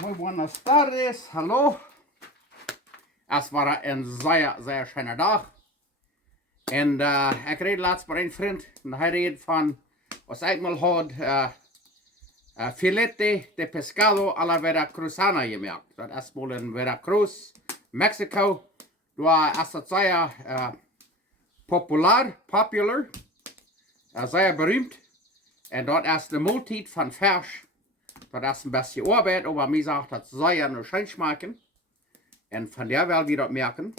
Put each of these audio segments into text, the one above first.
Muy buenas tardes, hallo. Es war een zeer schöner dag. En ik reed laatst met een vriend. En hij reed van, als ik mal had, Filete de Pescado a la Veracruzana gemerkt. Dat is wohl in Veracruz, Mexico. Daar is het zeer popular, zeer beruimd. En dat is de maaltijd van Fesh. Dat is een beetje arbeid, aber mir sagt, dat soll ja nur schön schmecken. En van der wil we dat merken.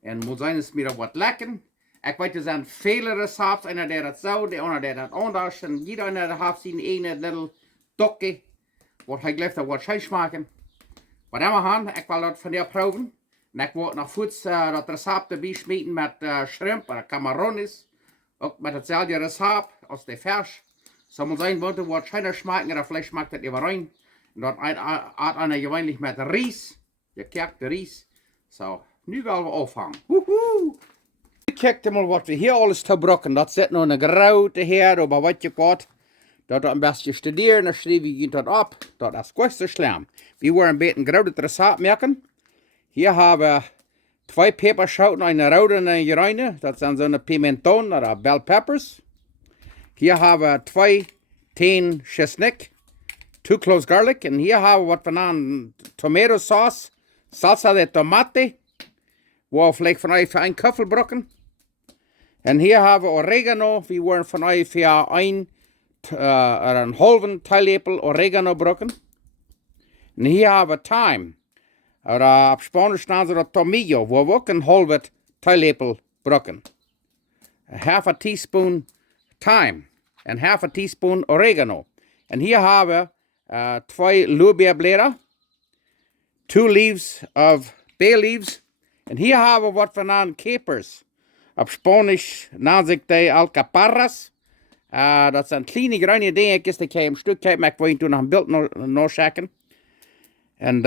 En moet zijn is mir wat lekker. Ik weet, er zijn vele recepten, einer der dat zo, de ander der dat anders. En jeder heeft zijn ene little dokje, wat hij gelooft dat wat schön schmecken. Wat immer gaan, ik wil dat van der proeven. En ik wil nog voets dat recept erbij smeten met shrimp of Camarones. Ook met hetzelfde recept als de Fesh. So muss sein, wollte was schöner schmecken, oder vielleicht schmeckt das über rein. Und dort hat einer gewöhnlich mit Ries, gekerkte Ries. So, nu wollen wir auffangen. Kijk mal, was wir hier alles verbrochen. Das zit nog een grote her, aber wat je gaat, dat een beetje studeren, dan schrijf je dat op. Dat is goed zo slim. Wir wollen een beetje groot Rezept merken. Hier haben wir 2 Peperschoten, eine rode en eine gereine. Dat zijn zo'n pimenton oder bell peppers. Hier haben wir 2 Teen Chesnick, 2 cloves garlic. Und hier haben wir was von Tomato Sauce, Salsa de Tomate, wo wir vielleicht von euch für einen Köffel brocken. Und hier haben wir Oregano, wir wollen von euch für einen halben Teelöffel Oregano brocken. Und hier haben wir Thyme, oder auf Spanisch nennen sie das Tomillo, wo wir auch einen halben Teelöffel brocken. Half a teaspoon Thyme and half a teaspoon oregano. And hier haben wir 2 Lorbeerblätter, 2 leaves of bay leaves. And hier haben wir was von capers. Auf Spanisch nennen sich die alcaparras. Das sind kleine grüne Dinge, die kann ich im Stück haben. Ich wollte noch ein Bild noch schicken. Und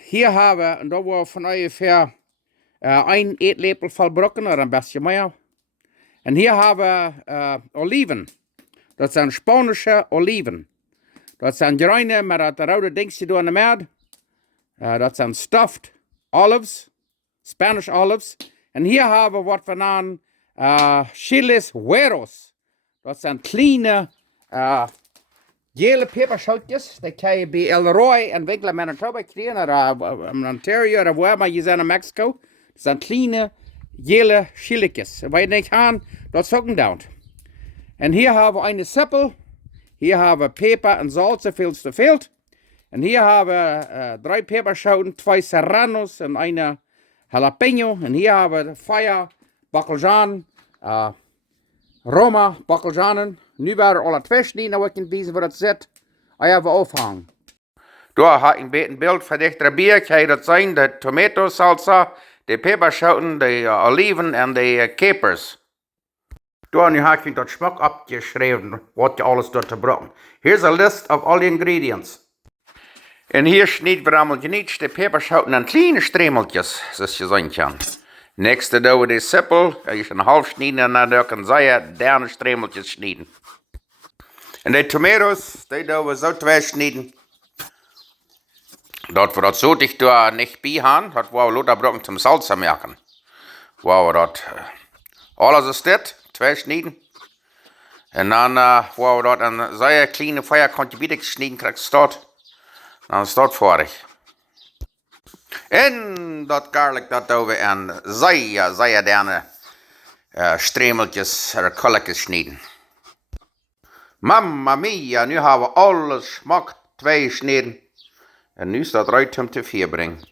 hier haben wir, und da war von ungefähr 1 Etlöffel voll Brocken oder ein bisschen mehr. En hier hebben we oliven. Dat zijn Spanische oliven. Dat zijn groene met dat rode dingetje door de midden. Dat zijn stuffed olives. Spanish olives. En hier hebben we wat van chiles güeros. Dat zijn kleine gele peperschoutjes. Die kan je bij El Roy en Winkler Manitoba krijgen. Of in Ontario of waar maar je zijn in Mexico. Dat zijn kleine gele schilletjes. Waar je nicht aan, dat zoeken down. En hier hebben we eine Sippel. Hier hebben we peper en salz, veel te veel. En hier hebben we 3 peperschoten, 2 serranos en eine jalapeno. En hier hebben we 4 bakkeljan, Roma bakkeljanen. Nu waren alle 2 snijden, nou ik in deze waar het zit. En hebben we afhangen. Daar heb ik een beeld van dichter bier. Kan je dat zijn, de tomato salsa, de peperschoten, de oliven en de capers. Daar nu heb ik dat smak opgeschreven, wat je alles doet te brokken. Hier is een list of all the ingredients. En hier snijden we allemaal geniet de peperschoten in kleine stremeltjes, zoals je zien kan. Nächste doen we de sippel, je een half snijden en dan kan je derne stremeltjes snijden. En de tomatoes, die doen we zo 2 snijden. Dat we dat zo dicht door niet bij gaan, dat we loter brokken zum salsa merken. Waar we dat alles is dit, 2 snijden. En dan waar we dat een zeer kleine Feuerkante bieden snijden krijgt staat. Dan staat vorig. En dat garlic dat doen we in zeer derne stremeltjes of kolletjes snijden. Mamma mia, nu hebben we alles smak 2 snijden. En nu staat eruit om te 4 brengen.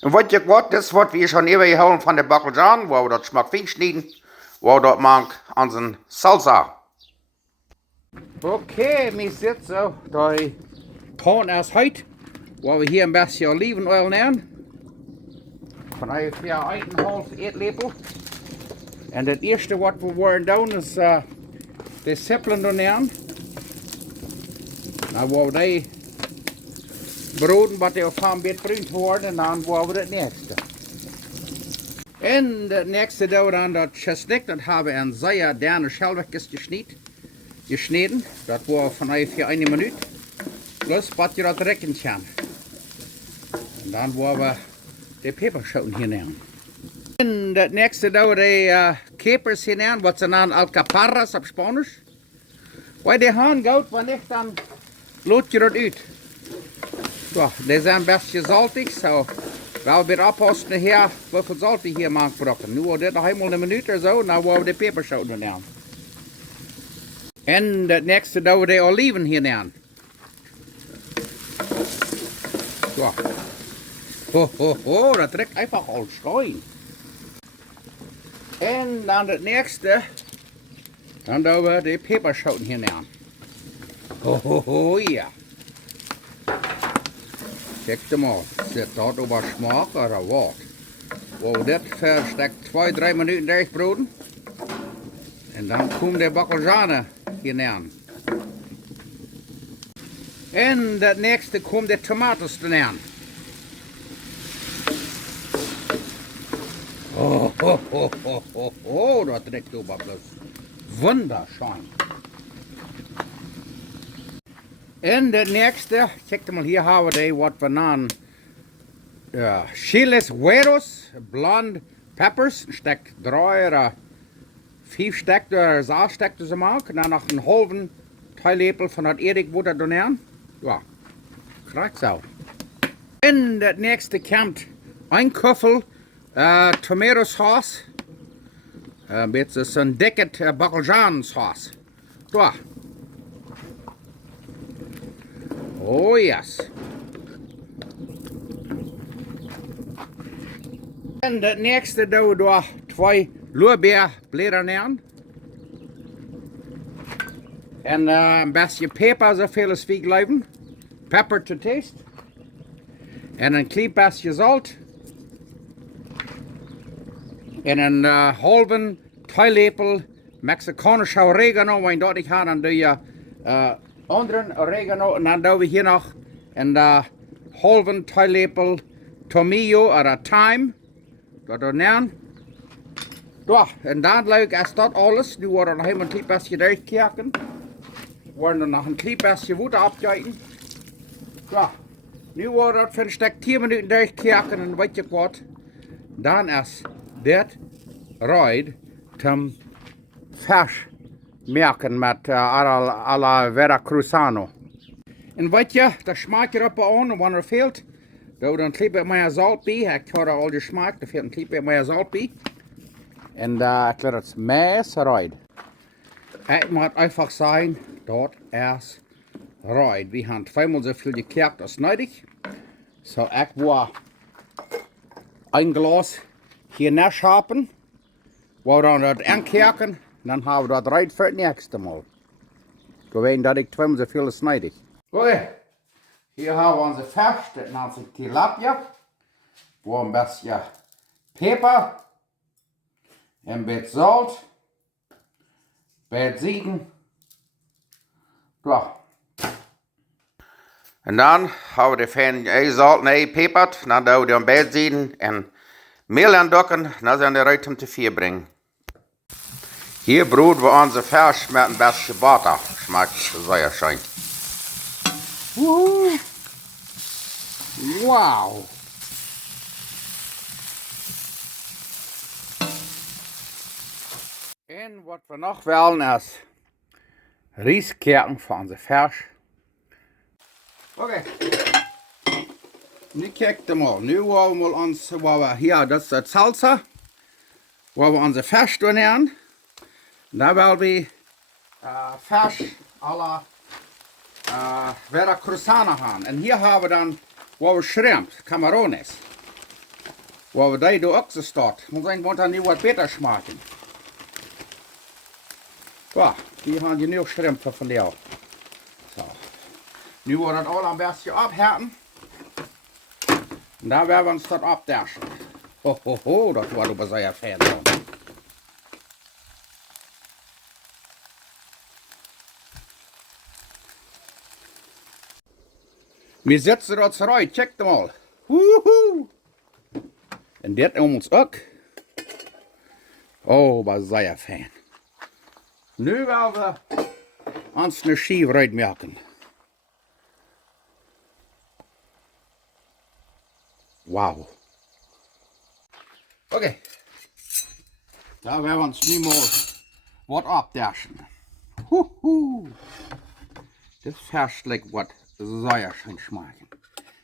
En wat je wat, dat is wat we schon even gehouden van de bakkeljan, waar we dat smak fijn snijden, waar we dat maken aan zijn salsa. Oké, we zitten zo, de pan is heet, waar we hier een beetje olivenolie nemen. Van ongeveer 1,5 eetlepel. En het eerste wat we willen doen is de sippelen nemen. Nou, waar we die broden wat er van beetje bruin worden en dan worden we het nächste. En het nächste doen we dan dat chesnick, dat hebben we in zeer derne schelwekjes gesneden. Dat wordt van ongeveer 1 minuut. Plus wat je dat rekken kan. En dan wollen we de peperschoten hier nemen. En het nächste doen we de capers hier nemen, wat ze dan alcaparras op Spanisch. Waar de haan gaat, wanneer dan lood je dat uit. Zo, die zijn best saltig, zo. Wel weer oppassen hier, hoeveel zout we hier maken brokken. Nu wordt dit nog eenmaal een minuut of zo, dan worden we de peperschoten nemen. En het nächste doen we de oliven hier nemen. Zo. Ho, ho, ho, dat trekt einfach al schoon. En dan het nächste, dan doen we de peperschoten hier nemen. Ho, ho, ho, ja. Kijk maar, zit dat over smaak of wat? Wow, dit verstek 2-3 minuten durchbroeden. En dan komt de Veracruzana hier nemen. En het nächste komt de tomatoes nemen. Oh, ho, ho, ho, ho, ho, dat trekt over plus. Wunderschön. En het nächste, kijk maar, hier hebben we wat we noemen chiles güeros, blond peppers, een stuk 3 of 5 stuk door 6 stuk ze maken. Dan nog een halve theelepel van dat erik water doen. Ja, krijg zo. En het nächste komt een kuffel tomato sauce. Een beetje zo'n dikke Veracruzana sauce. Ja. Oh yes. En het nächste doen we door 2 lorbeerbladeren nemen. En een beetje peper, zoveel als we geloven. Pepper to taste. En een klein beetje zout. En een halve theelepel Mexicanische oregano. Want dat ik ga, dan doe je andere oregano. En dan doen we hier nog een halve theelepel tomato of thyme. Dat doen we. Ja, en dan leuk als dat alles. Nu worden we nog helemaal een klein beetje durchkijken. Worden er nog een klein beetje water afkijken. Ja, nu worden we voor een stuk 10 minuten durchkijken en weet je wat. Dan is dit rijdt zum Fesh merken met à la Veracruzana. En weet je, dat smaakt erop aan, en wanneer er veelt, doe er een klein beetje meer zout bij. Ik hoor al je smaak, er veelt een klein beetje meer zout bij. En ik laat het meest rijdt. Ik moet einfach zeggen, dat is rijdt. We hebben 2-mal zoveel gekert als nodig. Zo, ik wil een glas hier neerschapen. We dan dat aankerken. Dan hebben we dat rijdt voor het nächste Mal. Gewoon dat ik 2-mal zoveel is nodig. Oké, hier hebben we onze Fesh, dat nennt sich tilapia. Wo een beetje peper. Een beetje zout. Een beetje zieden. Ja. En dan hebben we de fijn zout neergepeperd. Dan doen we een beetje zieden en meel aandokken. Dan zijn de ruit om te 4 brengen. Hier broeden we onze Fesh met een beetje butter. Schmeckt sehr schön. Wauw. En wat we nog willen is rieskerken voor onze Fesh. Oké. Nu kijk maar. Nu willen we ons, hier, dat is het salsa. Waar we onze Fesh doen hebben. Dan willen we Fesh à la Veracruzana hebben. En hier hebben we dan waar we shrimp, Camarones. Waar we die ook zo staat. Want dan nu wat beter smaken. Ja, hier hebben we nu shrimp van jou. Zo. Nu wordt het al een beetje opherten. En dan werden we ons dat opdassen. Ho, ho, ho, dat wordt we zeer fijn doen. We zetten dat eruit, check hem al. Woehoe! En dit om ons ook. Oh, wat zeer fijn. Nu willen we ons een schijf eruit maken. Wow. Okay. Da werden wir uns nu mal wat abdaschen. Huhu. Das Ferscht wat sehr schön schmecken.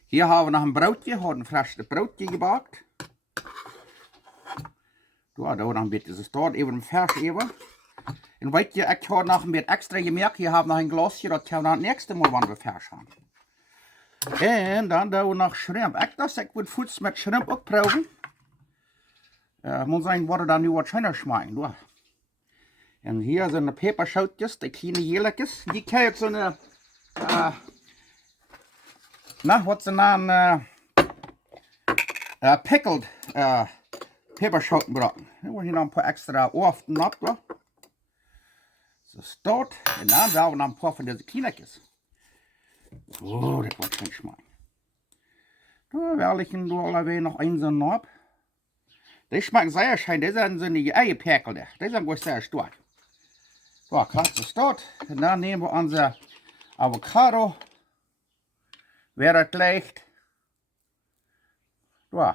Hier haben wir noch ein Brotje, hat ein frisches Brotje gebackt. Da noch ein bisschen, das dort eben im Fersch eben. Und weißt ihr, ich habe noch ein bisschen extra gemerkt, hier haben noch ein Glas hier, das können wir das nächste Mal, wenn wir Fersch haben. Und dann da noch Shrimp. Ich würde Fuß mit Shrimp auch proben. Muss sagen, was da nu was schöner schmecken. Du. Und hier sind die Peperschautjes, die kleine Jährliches. Die kann ich so eine, was sie nennen, pickled Peperschauten braten. Da wollen hier noch ein paar extra Often ab. Da. So dort. Und dann werden wir noch ein paar von diesen Kleinekes. Oh, das wird schön schmecken. Da werde ich noch einen so ab. Die schmecken sehr schön, die sind so die Eierperkel, die sind gut sehr stark. So, kannst du dort. Und dann nehmen wir unser Avocado. Wer das leicht. So.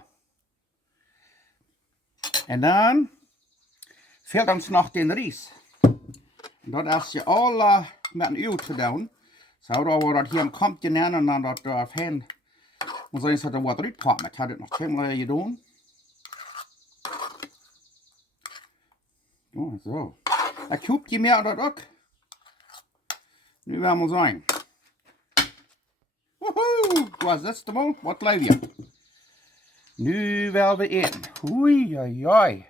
Und dann fehlt uns noch den Ries. Und das ist ja alle mit einem Öl zu tun. So, da wo das hier kommt, genannt und dann das da hin. Und so ist das was reinpacken. Ich hatte noch keinmal getan. Oh, so. Ich kübt die mehr oder auch. Nu werden wir sein. Wuhu! Was ist das mal? Was bleibt hier? Nu werden wir eten. Hui, hui, hui.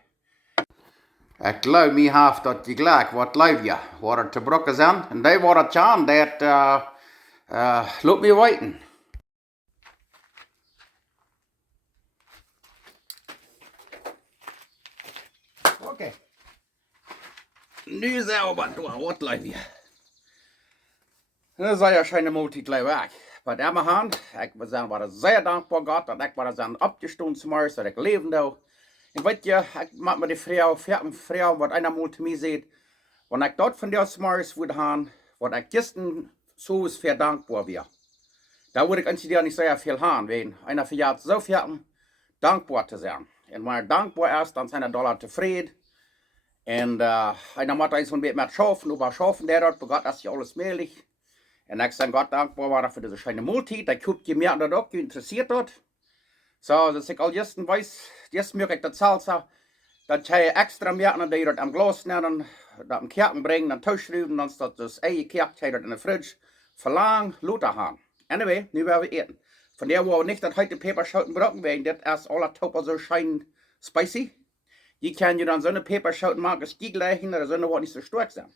Ich glaube, mir haft dat je gelijk wat leifje, waar het te brokken zijn. En die waar het aan, dat loopt me weten. Oké. Nu zijn we wat leifje. Dat is ja schijne multi weg. Bij de hand, ik was zeer dankbaar gehad dat ik was aan opgestoond s'morgens, dat ik leefde. En weet je, ik maak me die vrouw, wat einer mal zu mir sagt, wenn ich dort von der s'morgens würde haben, wat ich gestern so ist für dankbar wäre. Da würde ich eigentlich nicht sehr viel haben, wenn einer für Jahre so viel dankbar zu sein. Und wenn er dankbar ist, dann sind er dollar zufrieden. Und einer macht eins von mir mit schaffen, aber schaffen der dort, Gott ist ja alles möglich. Und ich sage Gott dankbar war für diese schöne Multi, der guckt mir an der Doc, interessiert dort. So, dass ich all jetzt weiß, jetzt möchte ich das Salsa, dann kann ich extra merken, dass ich das am Glas nehmen, das am Kerken bringen, dann Tischrüben, dann ist das Ei gekehrt, das in der Fridge, verlang, Luther haben. Anyway, nu werden wir eten. Von der, wo nicht das heute Peperschauten brocken werden, das erst aller Tauper so schein spicy. Die kann dann so eine Peperschauten machen, es die gleichen, oder so eine, wo nicht so stark sind.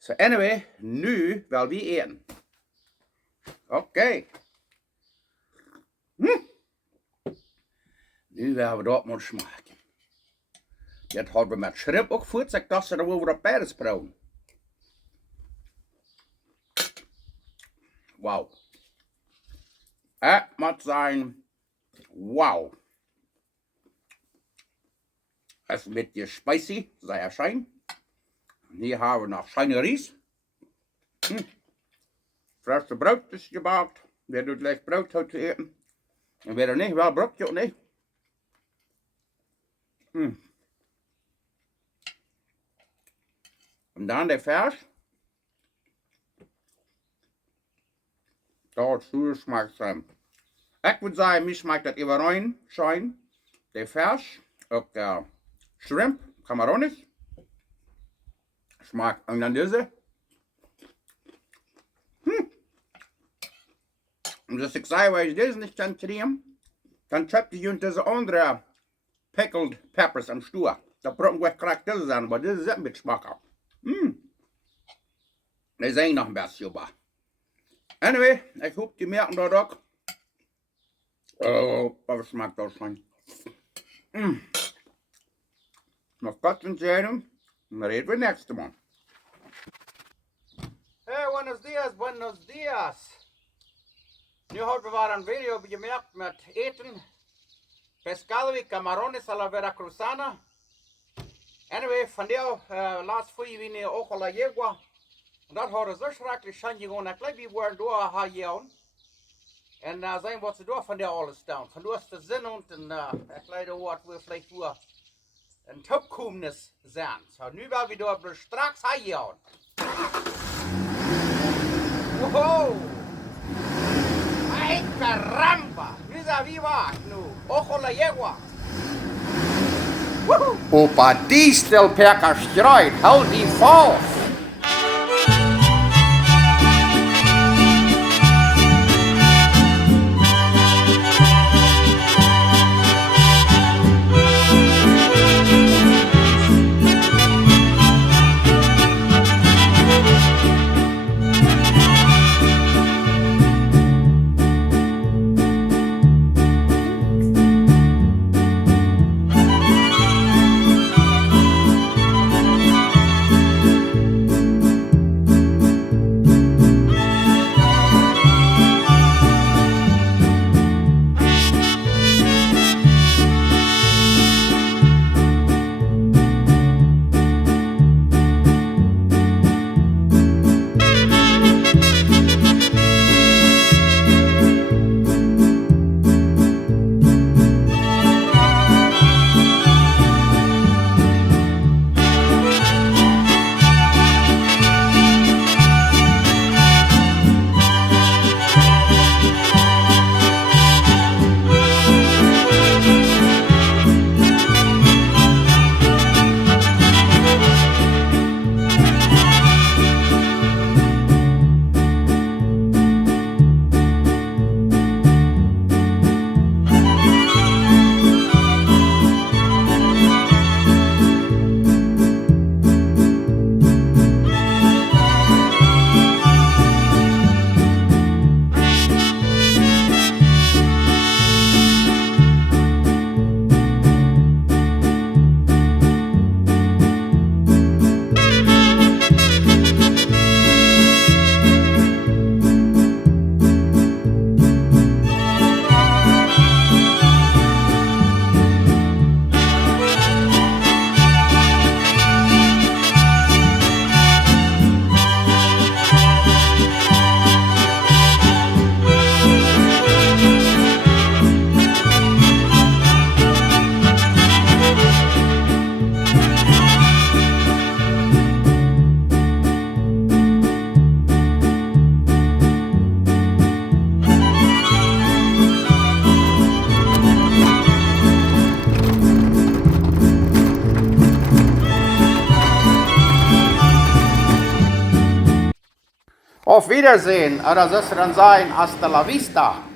So, anyway, nu werden wir eten. Okay. Nu werden wir dort mal schmecken. Jetzt haben wir mit Shrimp auch geführt, ich dachte, da wollen wir das beides brauchen. Wow. Ich muss sagen, wow. Es wird hier spicy, sehr schön. Hier haben wir noch schöne Ries. Frische Brot ist gebackt. Wer tut gleich Brot heute eten? Und wer nicht, wel Brot auch nicht. Und dann der Fersch. Dort schmeckt es. Ich würde sagen, mir schmeckt das überrein schön. Der Fersch, auch der Shrimp, Camarones. Schmeckt und dann diese. Und das ich sage, weil ich das nicht kann kriegen, dann schreibt ich und diese andere pickled peppers am Stuhl. Da brauchen wir gleich das an, aber das ist mit Geschmack auch. Das ist noch ein bisschen über. Anyway, ich hoffe, die merken da doch. Oh, aber es schmeckt auch schon. Noch Gott und Segen, und dann reden wir nächstes Mal. Hey, buenos dias, buenos dias. Nu haben wir ein Video gemerkt mit Eten. Pescado y Camarones a la Veracruzana. Anyway, von der laatst fui wie auch a la Yegua. Und das hat so schrecklich schön gegangen. Ich glaube, wir waren da hier. En zijn wat ze door van der alles staan. Van door de zin en het kleine woord wil vielleicht nur een toekomst zijn. Zo, nu wel we door straks gaan. Wow! Ay caramba! Mira viva nu. Ojo la yegua. Opa dieselperker strooit, hou die vast. Auf Wiedersehen, oder sollst du dann sagen, hasta la vista?